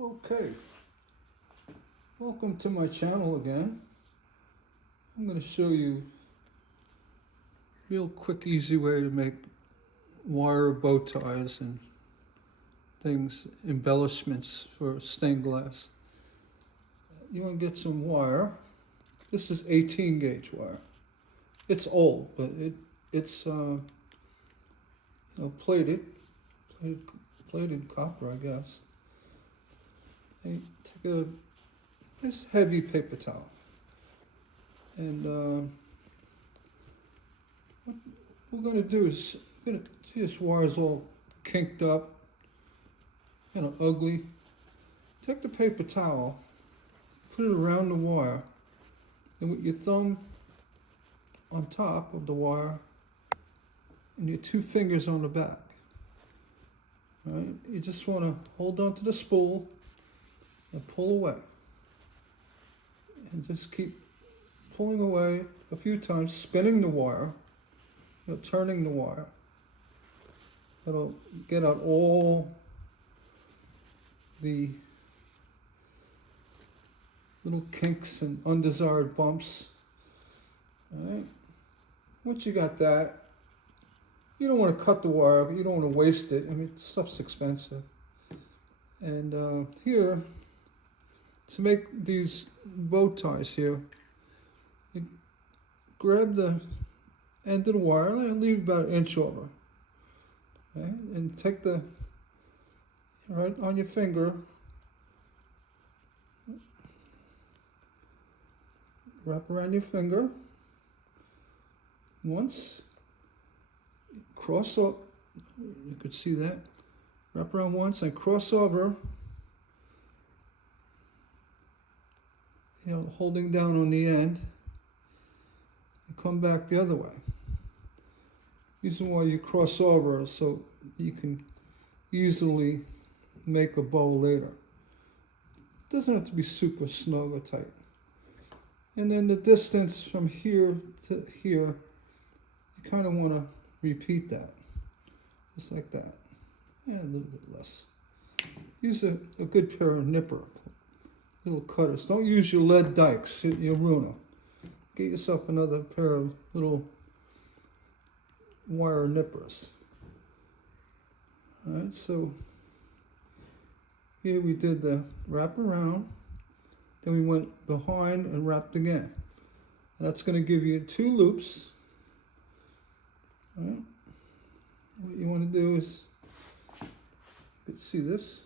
Okay, welcome to my channel again. I'm going to show you a real quick, easy way to make wire bow ties and things, embellishments for stained glass. You want to get some wire. This is 18 gauge wire. It's old, but it's plated copper, I guess. And take a nice heavy paper towel, and what we're going to do is see this wire is all kinked up, kind of ugly. Take the paper towel, put it around the wire, and with your thumb on top of the wire and your two fingers on the back. All right, you just want to hold on to the spool and pull away. And just keep pulling away a few times, spinning the wire, turning the wire. That'll get out all the little kinks and undesired bumps. All right. Once you got that, you don't want to cut the wire. You don't want to waste it. I mean, stuff's expensive. And here, to make these bow ties here, you grab the end of the wire and leave about an inch over. Okay? And take the, right on your finger, wrap around your finger once, cross up, you could see that, wrap around once and cross over, holding down on the end, and come back the other way. Reason why you cross over so you can easily make a bow later. It doesn't have to be super snug or tight. And then the distance from here to here, you kind of want to repeat that, just like that. Yeah, a little bit less. Use a good pair of nipper, little cutters. Don't use your lead dikes, you'll ruin them. Get yourself another pair of little wire nippers. All right, so here we did the wrap around, then we went behind and wrapped again. And that's going to give you 2 loops. All right. What you want to do is, you can see this.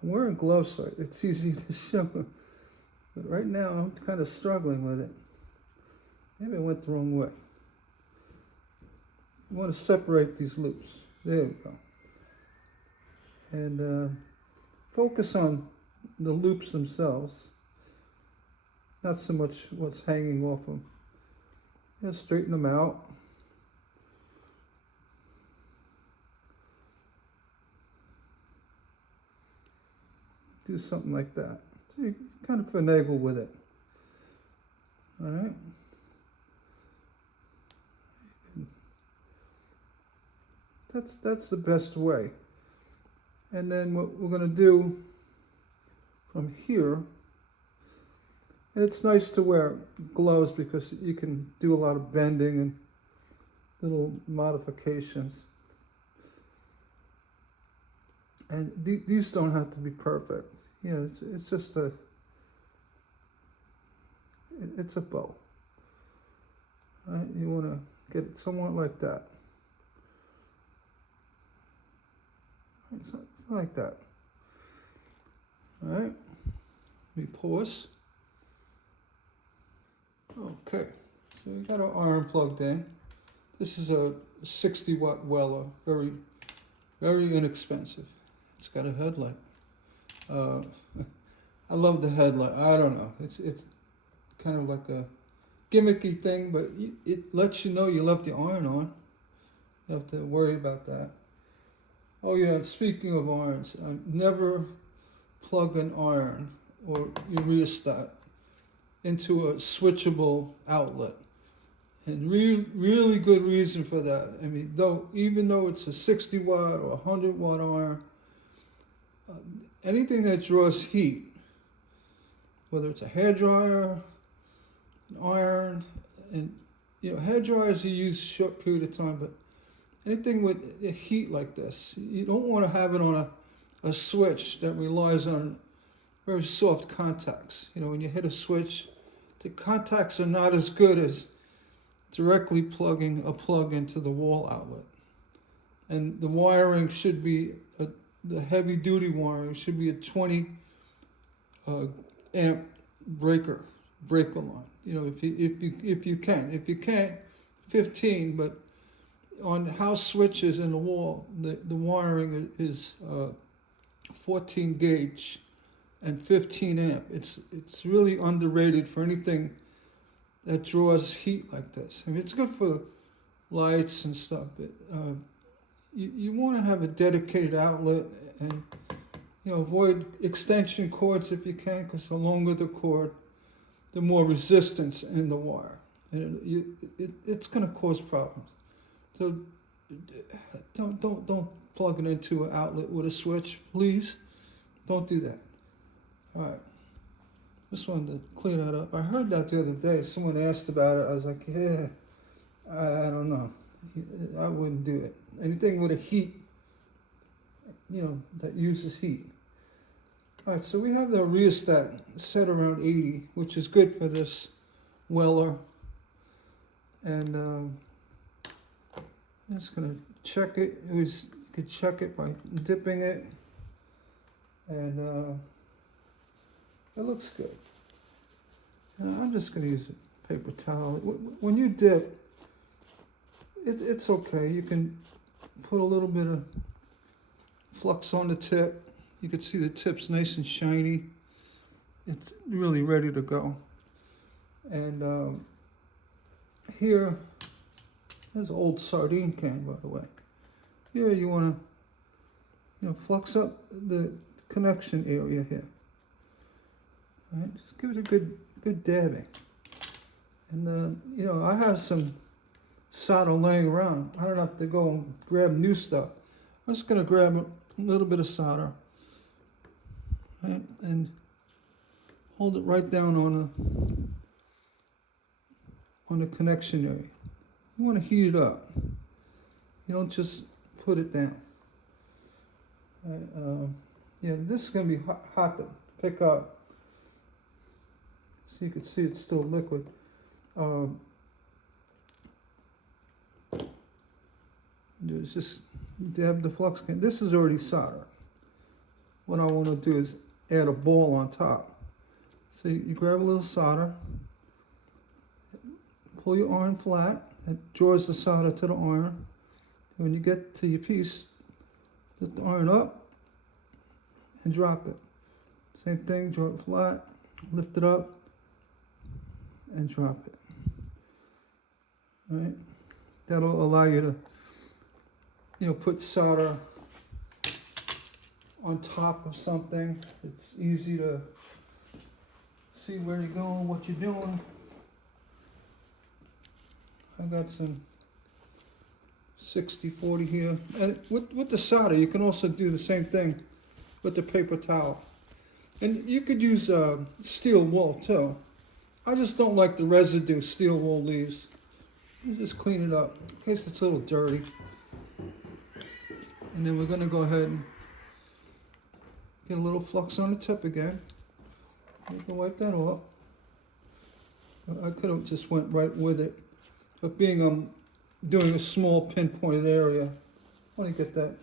I'm wearing gloves, so it's easy to show. But right now, I'm kind of struggling with it. Maybe I went the wrong way. You want to separate these loops. There we go. And focus on the loops themselves, not so much what's hanging off them. Just straighten them out. Do something like that. So you kind of finagle with it. All right. That's the best way. And then what we're going to do from here, and it's nice to wear gloves because you can do a lot of bending and little modifications. And these don't have to be perfect. Yeah, it's just it's a bow. Right? You want to get it somewhat like that. Something like that. All right. Let me pause. Okay. So we got our iron plugged in. This is a 60-watt Weller, very, very inexpensive. It's got a headlight. I love the headlight. I don't know. It's kind of like a gimmicky thing, but it lets you know you left the iron on. You have to worry about that. Oh yeah, speaking of irons, never plug an iron or your rheostat into a switchable outlet. And really good reason for that. I mean, even though it's a 60 watt or 100 watt iron, uh, anything that draws heat, whether it's a hair dryer, an iron, and hair dryers you use a short period of time, but anything with heat like this, you don't want to have it on a switch that relies on very soft contacts. When you hit a switch, the contacts are not as good as directly plugging a plug into the wall outlet. And the wiring should be, the heavy duty wiring should be a 20 amp breaker line. If you can. If you can't, 15, but on house switches in the wall, the wiring is 14 gauge and 15 amp. It's really underrated for anything that draws heat like this. I mean, it's good for lights and stuff, but you want to have a dedicated outlet, and avoid extension cords if you can, because the longer the cord, the more resistance in the wire, and it's going to cause problems. So don't plug it into an outlet with a switch, please. Don't do that. All right. Just wanted to clear that up. I heard that the other day. Someone asked about it. I was like, yeah, I don't know. I wouldn't do it. Anything with a heat, that uses heat. All right, so we have the rheostat set around 80, which is good for this Weller. And I'm just going to check it. You could check it by dipping it. And it looks good. And I'm just going to use a paper towel. When you dip, it's okay. You can put a little bit of flux on the tip. You can see the tip's nice and shiny. It's really ready to go. And here, there's an old sardine can, by the way. Here you want to, flux up the connection area here. All right, just give it a good dabbing. And I have some solder laying around. I don't have to go and grab new stuff. I'm just gonna grab a little bit of solder, right, and hold it right down on the connection area. You want to heat it up. You don't just put it down. All right, this is gonna be hot to pick up. So you can see it's still liquid. Just dab the flux can. This is already soldered. What I want to do is add a ball on top. So you grab a little solder, pull your iron flat, it draws the solder to the iron. And when you get to your piece, lift the iron up and drop it. Same thing, draw it flat, lift it up, and drop it. All right, that'll allow you to, put solder on top of something. It's easy to see where you're going, what you're doing. I got some 60/40 here, and with the solder, you can also do the same thing with the paper towel, and you could use steel wool too. I just don't like the residue steel wool leaves. You just clean it up in case it's a little dirty. And then we're going to go ahead and get a little flux on the tip again. You can wipe that off. I could have just went right with it, but being I'm doing a small pinpointed area, I want to get that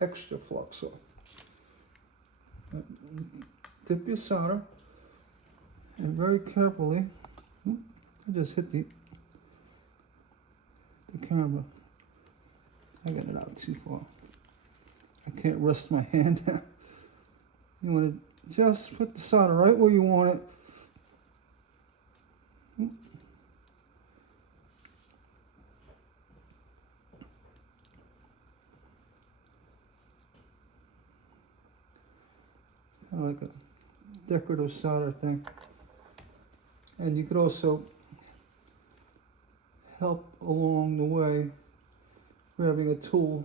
extra flux off. Dip your solder. And very carefully, I just hit the camera. I got it out too far. I can't rest my hand. You want to just put the solder right where you want it. It's kind of like a decorative solder thing. And you could also help along the way, grabbing a tool,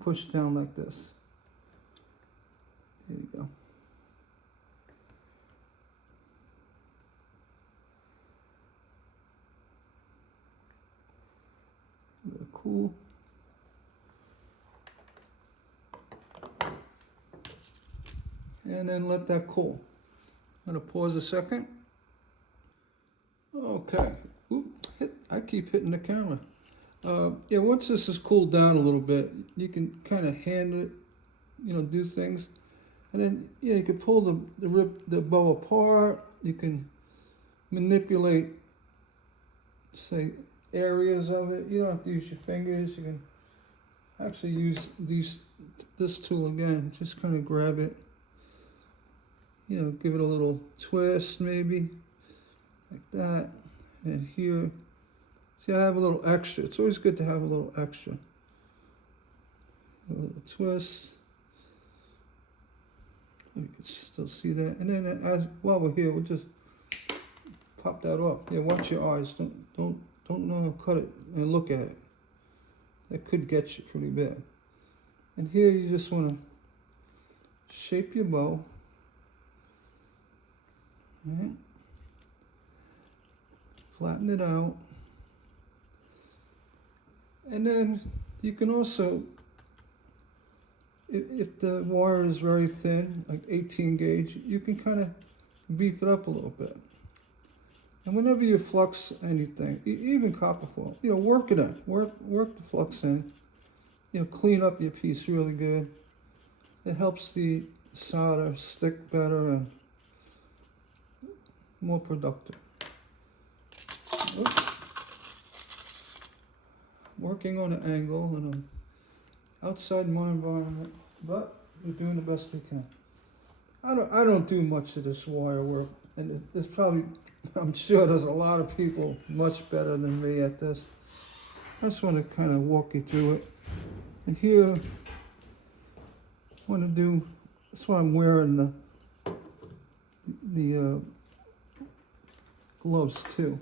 push down like this. There you go. Let it cool. And then let that cool. I'm gonna pause a second. Okay. Oop, I keep hitting the camera. Yeah, once this is cooled down a little bit, you can kind of hand it, do things. And then, yeah, you can pull the bow apart. You can manipulate, say, areas of it. You don't have to use your fingers. You can actually use this tool again. Just kind of grab it. Give it a little twist, maybe, like that. And here, see, I have a little extra. It's always good to have a little extra. A little twist. You can still see that. And then while we're here, we'll just pop that off. Yeah, watch your eyes. Don't cut it and look at it. That could get you pretty bad. And here you just want to shape your bow. Right. Flatten it out. And then you can also, if the wire is very thin, like 18 gauge, you can kind of beef it up a little bit. And whenever you flux anything, even copper foil, work it in. Work the flux in. Clean up your piece really good. It helps the solder stick better and more productive. Oops. Working on an angle, and I'm outside my environment, but we're doing the best we can. I don't do much of this wire work, and there's probably, I'm sure there's a lot of people much better than me at this. I just want to kind of walk you through it. And here, I want to do, that's why I'm wearing the gloves too.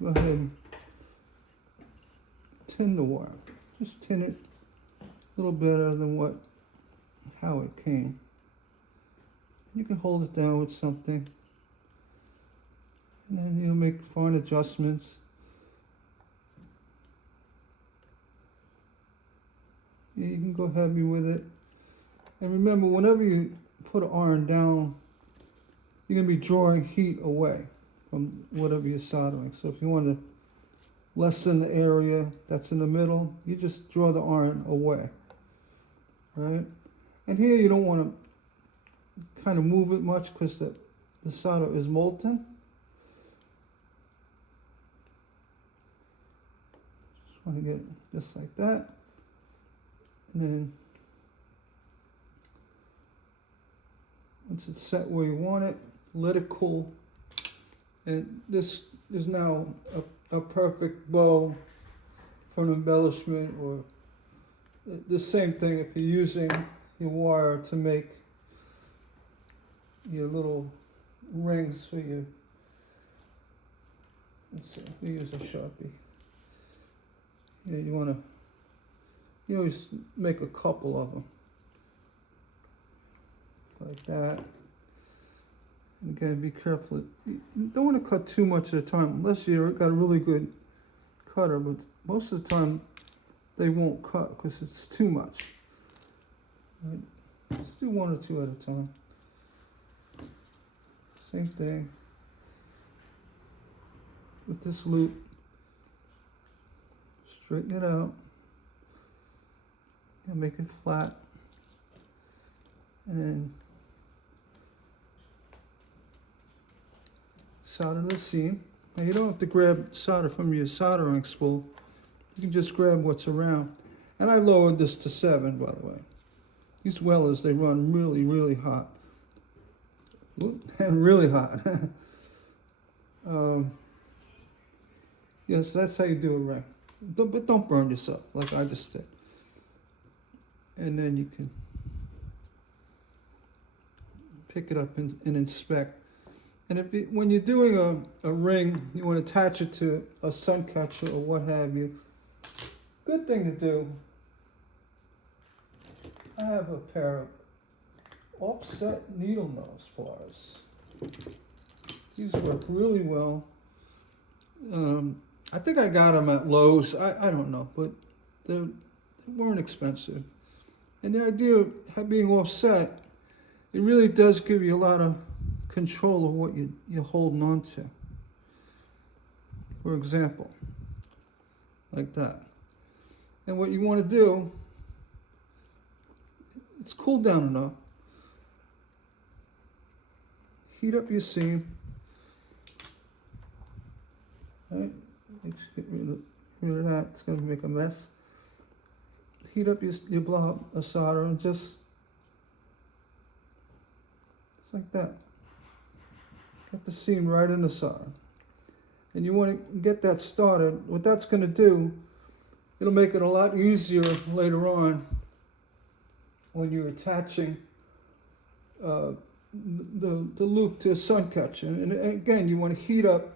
Go ahead and tin the wire. Just tin it a little better than how it came. You can hold it down with something, and then you'll make fine adjustments. Yeah, you can go heavy with it. And remember, whenever you put an iron down, you're going to be drawing heat away from whatever you're soldering. So if you want to lessen the area that's in the middle, you just draw the iron away, right? And here you don't want to kind of move it much because the solder is molten. Just want to get it just like that. And then once it's set where you want it, let it cool. And this is now a perfect bow for an embellishment, or the same thing if you're using your wire to make your little rings for your, let's see, we use a Sharpie. Yeah, you always make a couple of them, like that. And again, be careful. You don't want to cut too much at a time, unless you've got a really good cutter, but most of the time they won't cut because it's too much. Right? Just do one or two at a time. Same thing with this loop. Straighten it out and make it flat, and then solder the seam. Now you don't have to grab solder from your soldering spool. You can just grab what's around. And I lowered this to 7, by the way. These welders, they run really, really hot. And really hot. Yes, that's how you do a ring. But don't burn yourself like I just did. And then you can pick it up and inspect. And when you're doing a ring, you want to attach it to a sun catcher or what have you. Good thing to do. I have a pair of offset needle nose pliers. These work really well. I think I got them at Lowe's. I don't know, but they weren't expensive. And the idea of being offset, it really does give you a lot of control of what you're holding on to. For example, like that. And what you want to do, it's cooled down enough. Heat up your seam. Right? Let's get rid of that. It's going to make a mess. Heat up your blob of solder and just like that. Get the seam right in the solder. And you want to get that started. What that's going to do, it'll make it a lot easier later on when you're attaching the loop to a sun catcher. And again, you want to heat up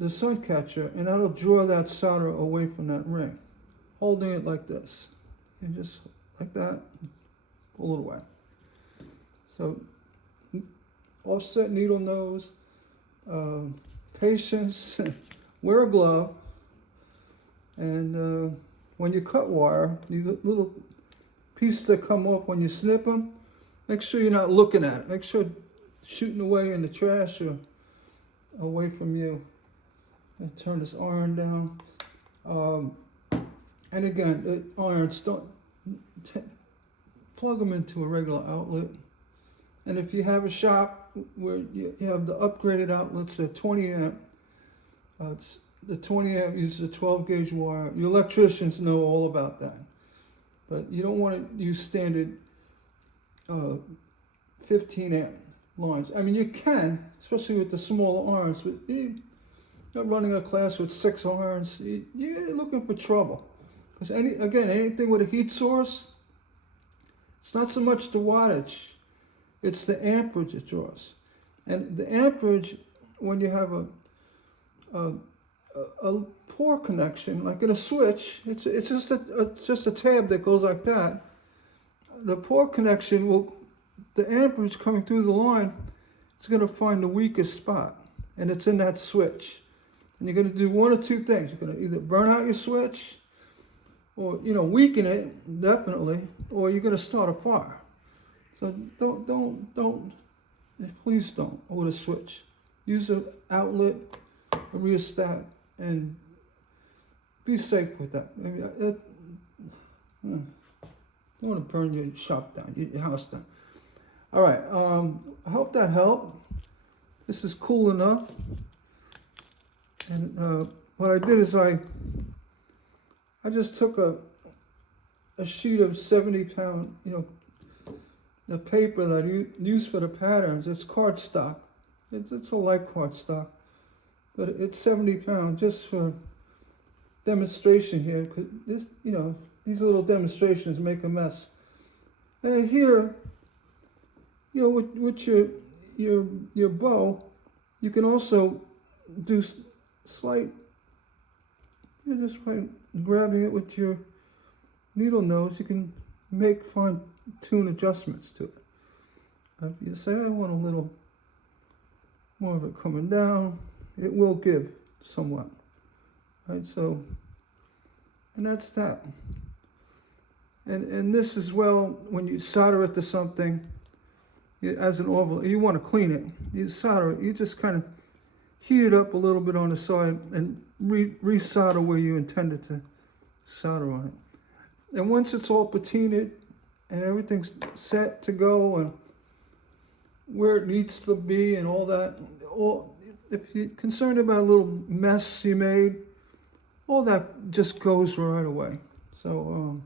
the sun catcher, and that'll draw that solder away from that ring. Holding it like this, and just like that, pull it away. So, offset needle nose, patience, wear a glove, and when you cut wire, these little pieces that come off when you snip them, make sure you're not looking at it. Make sure it's shooting away in the trash or away from you. And turn this iron down. And again, the irons, don't plug them into a regular outlet. And if you have a shop where you have the upgraded outlets at 20 amp, the 20 amp uses a 12 gauge wire. Your electricians know all about that. But you don't want to use standard 15 amp lines. I mean, you can, especially with the smaller irons, but you're running a class with 6 irons, you're looking for trouble. Because anything with a heat source, it's not so much the wattage, it's the amperage it draws. And the amperage, when you have a poor connection, like in a switch, it's just a tab that goes like that. The poor connection the amperage coming through the line, it's going to find the weakest spot, and it's in that switch. And you're going to do one of two things. You're going to either burn out your switch, or weaken it definitely, or you're going to start a fire. So please don't with a switch. Use an outlet, a rheostat, and be safe with that. Maybe don't want to burn your shop down, your house down. All right. I hope that helped. This is cool enough. And what I did is I just took a sheet of 70-pound, the paper that I use for the patterns. It's cardstock. It's a light cardstock, but it's 70 pounds just for demonstration here. Cause this, these little demonstrations make a mess. And then here, with your bow, you can also do slight, just by grabbing it with your needle nose, you can make fine-tune adjustments to it. If you say, I want a little more of it coming down, it will give somewhat. Right, so, and that's that. And this as well, when you solder it to something, as an oval, you want to clean it. You solder it, you just kind of heat it up a little bit on the side and re-solder where you intended to solder on it. And once it's all patinaed and everything's set to go and where it needs to be and all that, if you're concerned about a little mess you made, all that just goes right away. So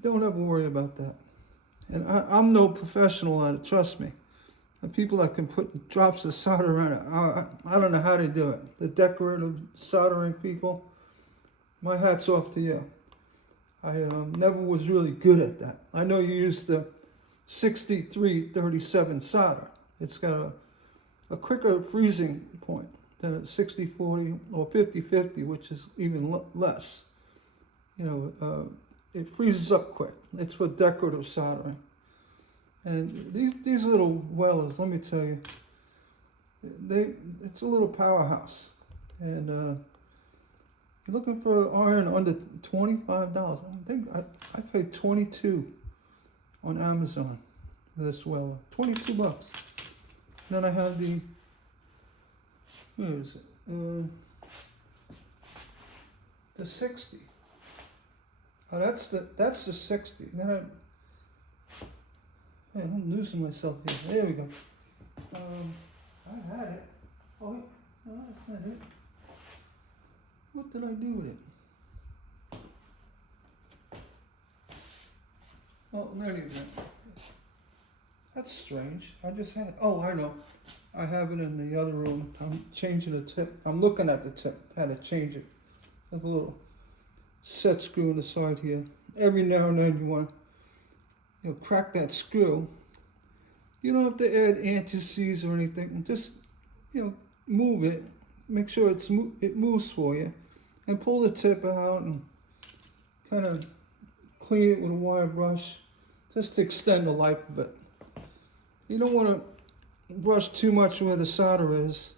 don't ever worry about that. And I'm no professional at it, trust me. And people that can put drops of solder on it, I don't know how they do it. The decorative soldering people, my hat's off to you. I never was really good at that. I know you used to 6337 solder. It's got a quicker freezing point than a 6040 or 5050, which is even less. You know, it freezes up quick. It's for decorative soldering. And these little welders, let me tell you, it's a little powerhouse. And you're looking for iron under $25. I think I paid $22 on Amazon for this welder. $22. Then I have the, where is it? The 60. Oh, that's the 60. Then I'm losing myself here. There we go. I had it. Oh, wait. No, that's not it. What did I do with it? Oh, there you go. That's strange. I just had, oh, I know. I have it in the other room. I'm changing the tip. I'm looking at the tip. How to change it. There's a little set screw on the side here. Every now and then you want to crack that screw. You don't have to add anti-seize or anything. Just move it. Make sure it moves for you, and pull the tip out and kind of clean it with a wire brush, just to extend the life of it. You don't want to brush too much where the solder is,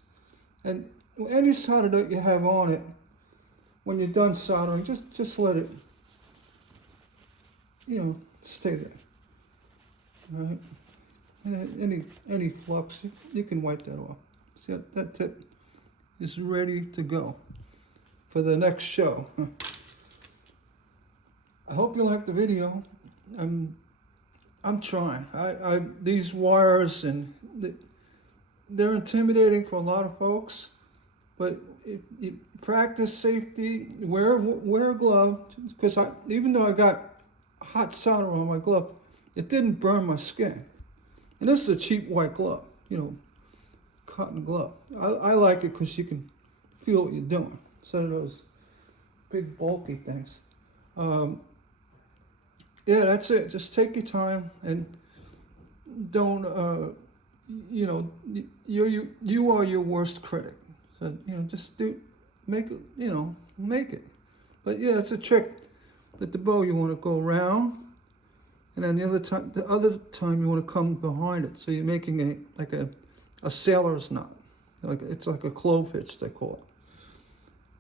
and any solder that you have on it, when you're done soldering, just let it, stay there. All right. And any flux, you can wipe that off. See, that tip is ready to go for the next show. I hope you liked the video. I'm trying. These wires, and they're intimidating for a lot of folks, but if you practice safety, wear a glove, because even though I got hot solder on my glove, it didn't burn my skin. And this is a cheap white glove, cotton glove. I like it because you can feel what you're doing instead of those big bulky things. Yeah, that's it. Just take your time and don't, you are your worst critic. So, just make it. But yeah, it's a trick that the bow, you want to go around, and then the other time you want to come behind it. So you're making a sailor's knot. It's like a clove hitch, they call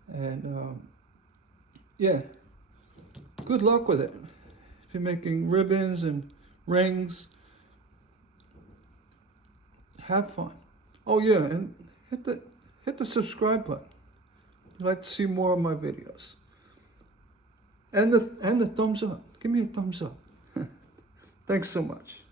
it. And yeah, good luck with it. If you're making ribbons and rings, have fun. Oh yeah, and hit the subscribe button. If you'd like to see more of my videos. And the thumbs up. Give me a thumbs up. Thanks so much.